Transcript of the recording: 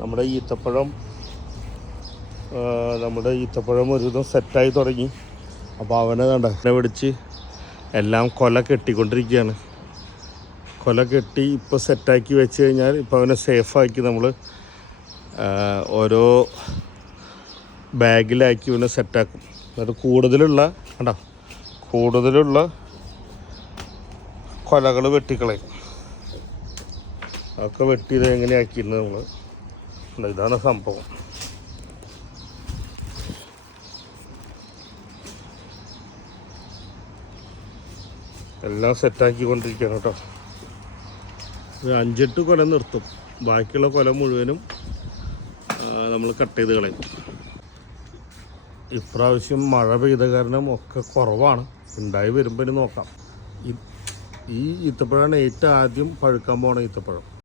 നമ്മുടെ ഈത്തപ്പഴം ഒരുവിധം സെറ്റായി തുടങ്ങി. അപ്പോൾ അവനെ പിടിച്ച് എല്ലാം കൊല കെട്ടിക്കൊണ്ടിരിക്കുകയാണ്. കൊല കെട്ടി ഇപ്പോൾ സെറ്റാക്കി വെച്ച് കഴിഞ്ഞാൽ ഇപ്പോൾ അവനെ സേഫാക്കി നമ്മൾ ഓരോ ബാഗിലാക്കി ഇവനെ സെറ്റാക്കും. എന്നിട്ട് കൂടുതലുള്ള കൊലകൾ വെട്ടിക്കളയും. അതൊക്കെ വെട്ടിയത് എങ്ങനെയാക്കിയിരുന്നു നമ്മൾ. ഇതാണ് സംഭവം. എല്ലാം സെറ്റാക്കിക്കൊണ്ടിരിക്കുകയാണ് കേട്ടോ. 5-8 കൊല നിർത്തും. ബാക്കിയുള്ള കൊല മുഴുവനും നമ്മൾ കട്ട് ചെയ്ത് കളയും. ഇപ്രാവശ്യം മഴ പെയ്ത കാരണം ഒക്കെ കുറവാണ്. ഉണ്ടായി വരുമ്പോൾ നോക്കാം. ഈ ഈത്തപ്പഴമാണ് ഏറ്റവും ആദ്യം പഴുക്കാൻ പോണ ഈത്തപ്പഴം.